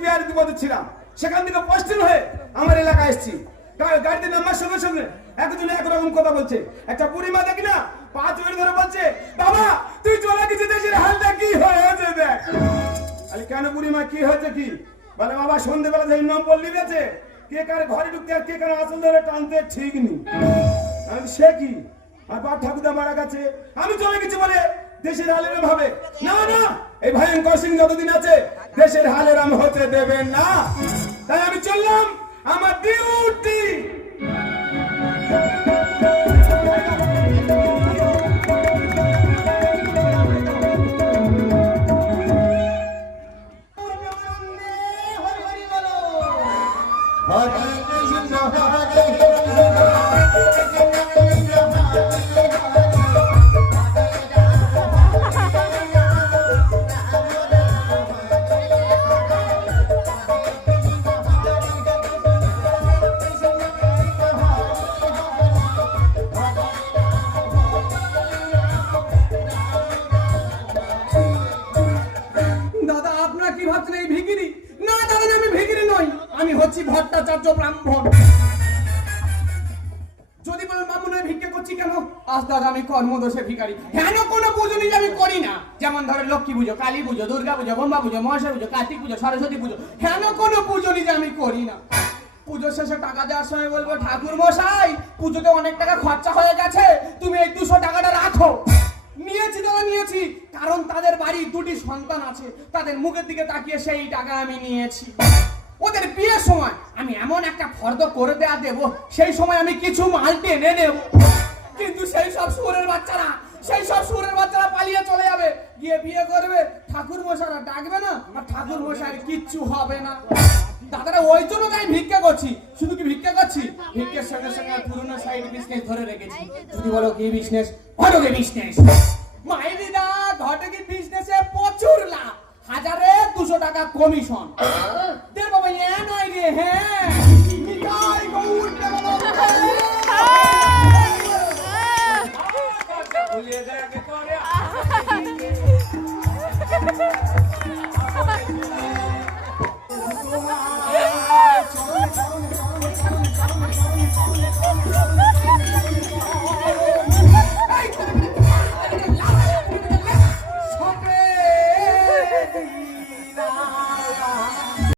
কোচবিহারে দুপদে ছিলাম, সেখান থেকে পোস্টিং হয়ে আমার এলাকায় এসেছি। গাড়িতে নামার সঙ্গে সঙ্গে একজন একরকম কথা বলছে। একটা বুড়িমা দেখি না 5 মিনিট ধরে বলছে, বাবা তুই চলে গেছিস, দেশের হালটা কি হয়েছে দেখ। আরে কেন বুড়িমা, কি হয়েছে কি? বলে বাবা সন্ধ্যেবেলা যে নম্বর লিখেছে, কে কার ঘরে ঢুকতে আর কে কার আসল ধরে টানতে ঠিক নেই। আমি সে কি, আর বাপ ঠাকুরদা মারা গেছে, আমি চলে গেছি বলে দেশের হালের ভাবে না না, এই ভয়ঙ্কর সিং যতদিন আছে দেশের হালের আমি হতে দেবেন না। তাই আমি চললাম আমার ডিউটি। ভট্টাচার্য ব্রাহ্মণ। যদি বলেন ব্রাহ্মণ হয়ে ভিক্ষা করছি কেন, আজ দাদা আমি কর্মদোষে ভিখারি। কেন কোনো পুজো নিজে আমি করি না, যেমন ধরো লক্ষ্মী পুজো, কালী পুজো, দুর্গা পুজো, ব্রহ্মা পুজো, মহাশা পুজো, কার্তিক পুজো, সরস্বতী পুজো, কেন কোনো পুজো নিজে আমি করি না। পুজোর শেষে টাকা দেওয়ার সময় বলবো, ঠাকুর মশাই পুজোতে অনেক টাকা খরচা হয়ে গেছে, তুমি এই 200 টাকাটা রাখো। নিয়েছি দাদা নিয়েছি, কারণ তাদের বাড়ি 2টি সন্তান আছে, তাদের মুখের দিকে তাকিয়ে সেই টাকা আমি নিয়েছি। ওদের বিয়ের সময় আমি এমন একটা ফর্দ করে দেবো, সেই সময় আমি কিছু মাল টেনে নেব, কিন্তু সেই সব শুয়োরের বাচ্চারা পালিয়ে চলে যাবে, গিয়ে বিয়ে করবে, ঠাকুর মশাইরা ডাকবে না, আর ঠাকুর মশাই কিচ্ছু হবে না। দাদারা ওই জন্য তাই ভিক্ষা করছি। শুধু কি ভিক্ষা করছি, ভিক্ষার সঙ্গে সঙ্গে পুরনো সাইড বিজনেস ধরে রেখেছি। যদি বলো কি বিজনেস, ঘটকের বিজনেস। মাইরিদা ঘটকের বিজনেসে প্রচুর লাভ, 1000-200 টাকা কমিশন। দের বাবা এ নয় রে, হ্যাঁ মিঠাই গৌর দেবো ভুলিয়ে দেয় আগে করে।